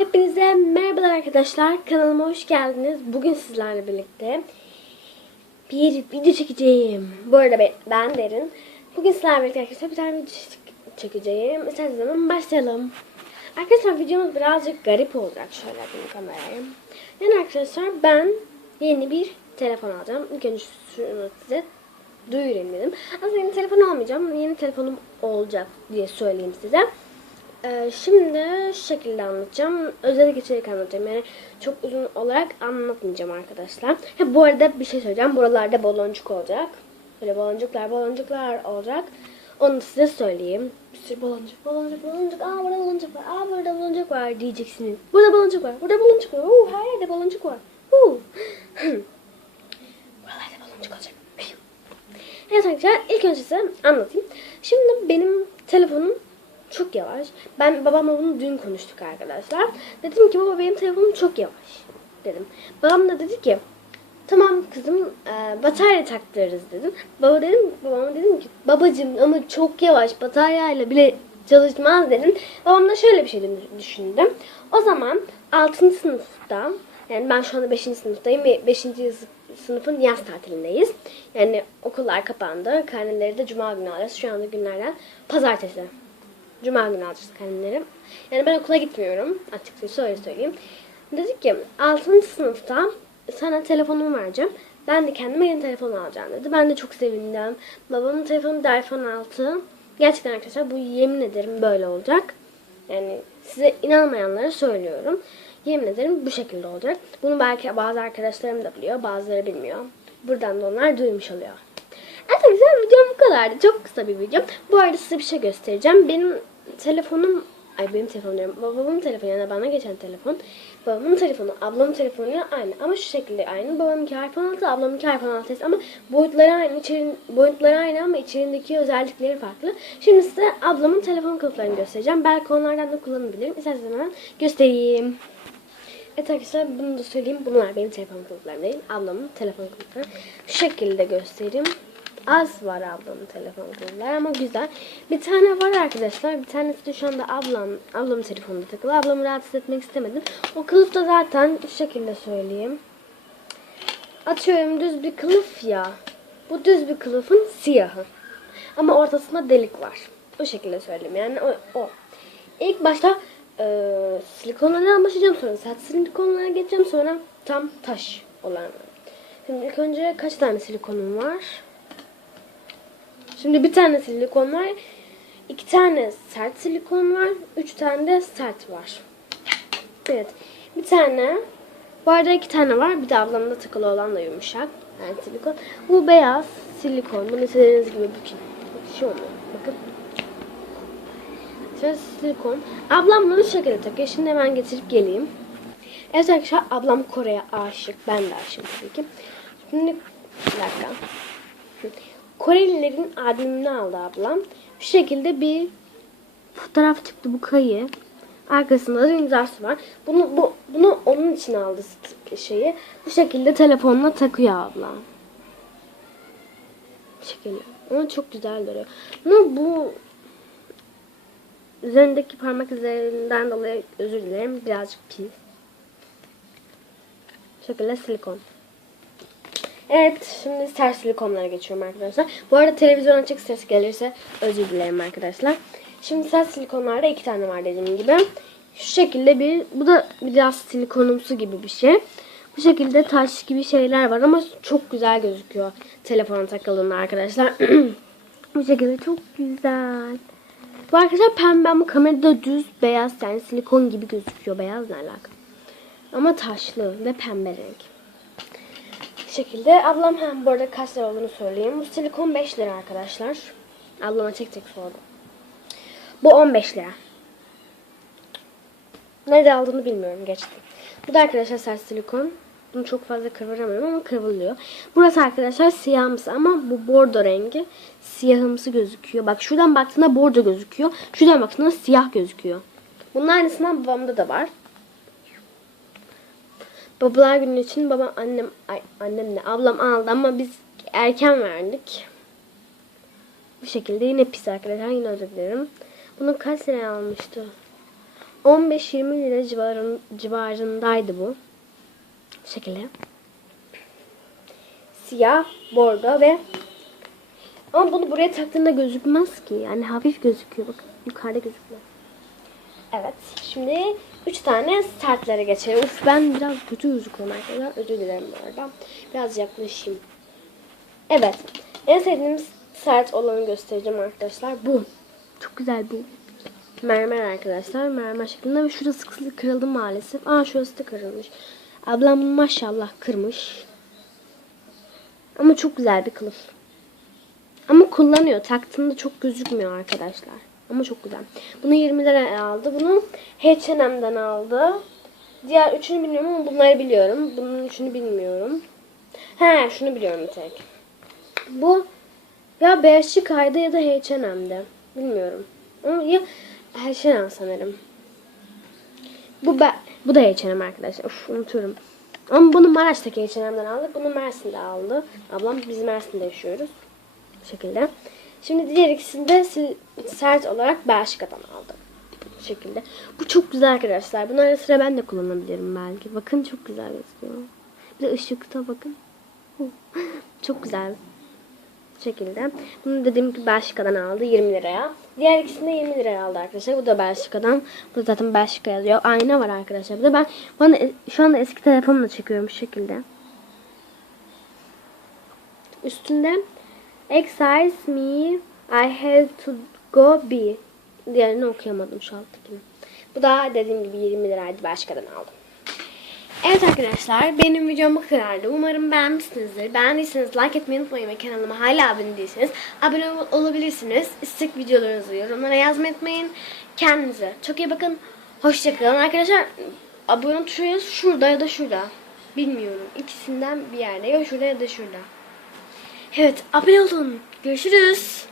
Hepinize merhabalar arkadaşlar. Kanalıma hoş geldiniz. Bugün sizlerle birlikte bir video çekeceğim. Bu arada ben, Derin. Bugün sizlerle birlikte arkadaşlar bir tane video çek- çekeceğim. İsterseniz başlayalım. Arkadaşlar videomuz birazcık garip olacak. Şöyle yapayım kamerayı. Yani arkadaşlar ben yeni bir telefon alacağım. İlk önce şunu size duyurayım dedim. Aslında yeni telefon almayacağım. Yeni telefonum olacak diye söyleyeyim size. Ee, şimdi şu şekilde anlatacağım. Özel geçerek anlatacağım. Yani çok uzun olarak anlatmayacağım arkadaşlar. Ha, bu arada bir şey söyleyeceğim. Buralarda baloncuk olacak. Böyle baloncuklar baloncuklar olacak. Onu size söyleyeyim. Bir sürü baloncuk, baloncuk, baloncuk. Aa burada baloncuk var. Aa burada baloncuk var diyeceksiniz. Burada baloncuk var. Burada baloncuk var. Oo, her yerde baloncuk var. Oo. Buralarda baloncuk olacak. Evet arkadaşlar ilk önce size anlatayım. Şimdi benim telefonum çok yavaş. Ben babamla bunu dün konuştuk arkadaşlar. Dedim ki baba benim telefonum çok yavaş dedim. Babam da dedi ki tamam kızım e, batarya taktırırız dedim. Baba dedim babama dedim ki babacığım ama çok yavaş bataryayla bile çalışmaz dedim. Babam da şöyle bir şey düşündüm. O zaman 6. sınıfta yani ben şu anda 5. sınıftayım ve 5. sınıfın yaz tatilindeyiz. Yani okullar kapandı. Karneleri de cuma günü alacağız. Şu anda günlerden pazartesi. Cuma günü alacağız karneleri. Yani ben okula gitmiyorum. Açıkçası öyle söyleyeyim. Dedi ki 6. sınıfta sana telefonumu vereceğim. Ben de kendime yeni telefon alacağım dedi. Ben de çok sevindim. Babamın telefonu da iPhone 6. Gerçekten arkadaşlar bu yemin ederim böyle olacak. Yani size inanmayanlara söylüyorum. Yemin ederim bu şekilde olacak. Bunu belki bazı arkadaşlarım da biliyor, bazıları bilmiyor. Buradan da onlar duymuş oluyor. Evet arkadaşlar videom bu kadardı. Çok kısa bir video. Bu arada size bir şey göstereceğim. Benim telefonum Ay benim telefonum. Babamın telefonu yani bana geçen telefon. Babamın telefonu ablamın telefonuyla aynı. Ama şu şekilde aynı. Babamınki iPhone 6, ablamınki iPhone 6s ama boyutları aynı. içerin, boyutları aynı ama içerindeki özellikleri farklı. Şimdi size ablamın telefon kılıflarını göstereceğim. Belki onlardan da kullanabilirim. İsterseniz hemen göstereyim. Evet arkadaşlar bunu da söyleyeyim. Bunlar benim telefon kılıflarım değil. Ablamın telefon kılıfları. Şu şekilde göstereyim. Az var ablamın telefon kılıfları ama güzel. Bir tane var arkadaşlar. Bir tanesi de şu anda ablam, ablamın telefonunda takılı. Ablamı rahatsız etmek istemedim. O kılıf da zaten şu şekilde söyleyeyim. Atıyorum düz bir kılıf ya. Bu düz bir kılıfın siyahı. Ama ortasında delik var. O şekilde söyleyeyim yani o. o. İlk başta e, silikonlardan başlayacağım sonra sert silikonlara geçeceğim sonra tam taş olan. Şimdi ilk önce kaç tane silikonum var? Şimdi bir tane silikon var. iki tane sert silikon var. Üç tane de sert var. Evet. Bir tane. Bu arada iki tane var. Bir de ablamda takılı olan da yumuşak. Yani silikon. Bu beyaz silikon. Bunu istediğiniz gibi bükün. Şey olmuyor. Bakın. Şöyle silikon. Ablam bunu şu şekilde takıyor. Şimdi hemen getirip geleyim. Evet arkadaşlar ablam Kore'ye aşık. Ben de aşığım tabii ki. Şimdi bir dakika. Korelilerin albümünü aldı ablam. Şu şekilde bir fotoğraf çıktı bu kayı. Arkasında da imzası var. Bunu bu bunu onun için aldı şeyi. Bu şekilde telefonla takıyor ablam. Bu şekilde. Ama çok güzel duruyor. Ama bu üzerindeki parmak izlerinden dolayı özür dilerim. Birazcık pis. Bu şekilde silikon. Evet, şimdi ters silikonlara geçiyorum arkadaşlar. Bu arada televizyon açık ses gelirse özür dilerim arkadaşlar. Şimdi ters silikonlarda iki tane var dediğim gibi. Şu şekilde bir, bu da biraz silikonumsu gibi bir şey. Bu şekilde taş gibi şeyler var ama çok güzel gözüküyor telefona takıldığında arkadaşlar. bu şekilde çok güzel. Bu arkadaşlar pembe ama kamerada düz beyaz yani silikon gibi gözüküyor. Beyaz ne alaka? Ama taşlı ve pembe renk şekilde. Ablam hem bu arada kaç lira olduğunu söyleyeyim. Bu silikon 5 lira arkadaşlar. Ablama tek tek sordum. Bu 15 lira. Nerede aldığını bilmiyorum geçti. Bu da arkadaşlar sert silikon. Bunu çok fazla kıvıramıyorum ama kıvrılıyor. Burası arkadaşlar siyahımsı ama bu bordo rengi siyahımsı gözüküyor. Bak şuradan baktığında bordo gözüküyor. Şuradan baktığında siyah gözüküyor. Bunun aynısından babamda da var. Babalar günü için babam annem ay annemle ablam aldı ama biz erken verdik. Bu şekilde yine pis arkadaşlar yine özür dilerim. Bunu kaç liraya almıştı? 15-20 lira civarın, civarındaydı bu. Bu şekilde. Siyah, bordo ve ama bunu buraya taktığında gözükmez ki. Yani hafif gözüküyor. Bakın yukarıda gözükmüyor. Evet. Şimdi 3 tane sertlere geçelim. Uf ben biraz kötü gözüküyorum arkadaşlar. Özür dilerim bu arada. Biraz yaklaşayım. Evet. En sevdiğimiz sert olanı göstereceğim arkadaşlar. Bu. Çok güzel bu. Mermer arkadaşlar. Mermer şeklinde ve şurası kırıldı maalesef. Aa şurası da kırılmış. Ablam maşallah kırmış. Ama çok güzel bir kılıf. Ama kullanıyor. Taktığında çok gözükmüyor arkadaşlar. Ama çok güzel. Bunu 20 liraya aldı. Bunu H&M'den aldı. Diğer üçünü bilmiyorum ama bunları biliyorum. Bunun üçünü bilmiyorum. He şunu biliyorum bir tek. Bu ya Bershka'ydı ya da H&M'de. Bilmiyorum. Ama ya H&M sanırım. Bu bu da H&M arkadaşlar. Uf unutuyorum. Ama bunu Maraş'taki H&M'den aldık. Bunu Mersin'de aldı. Ablam biz Mersin'de yaşıyoruz. Bu şekilde. Şimdi diğer ikisini de sert olarak Bershka'dan aldım. Bu şekilde. Bu çok güzel arkadaşlar. Bunu ara sıra ben de kullanabilirim belki. Bakın çok güzel gözüküyor. Bir de ışıkta bakın. Çok güzel. Bu şekilde. Bunu dediğim gibi Belçika'dan aldı 20 liraya. Diğer ikisini de 20 liraya aldı arkadaşlar. Bu da Belçika'dan. Bu da zaten Belçika yazıyor. Ayna var arkadaşlar. Bir de ben bana şu anda eski telefonumla çekiyorum şu şekilde. Üstünde Excise me I have to go be. Diğerini okuyamadım şu alttakini. Bu da dediğim gibi 20 liraydı Belçika'dan aldım. Evet arkadaşlar benim videom bu kadardı. Umarım beğenmişsinizdir. Beğendiyseniz like etmeyi unutmayın ve kanalıma hala abone değilseniz abone ol- olabilirsiniz. İstek videolarınızı yorumlara yazmayı unutmayın. Kendinize çok iyi bakın. Hoşçakalın arkadaşlar. Abone tuşu şurada ya da şurada. Bilmiyorum. İkisinden bir yerde. Ya şurada ya da şurada. Evet abone olun. Görüşürüz.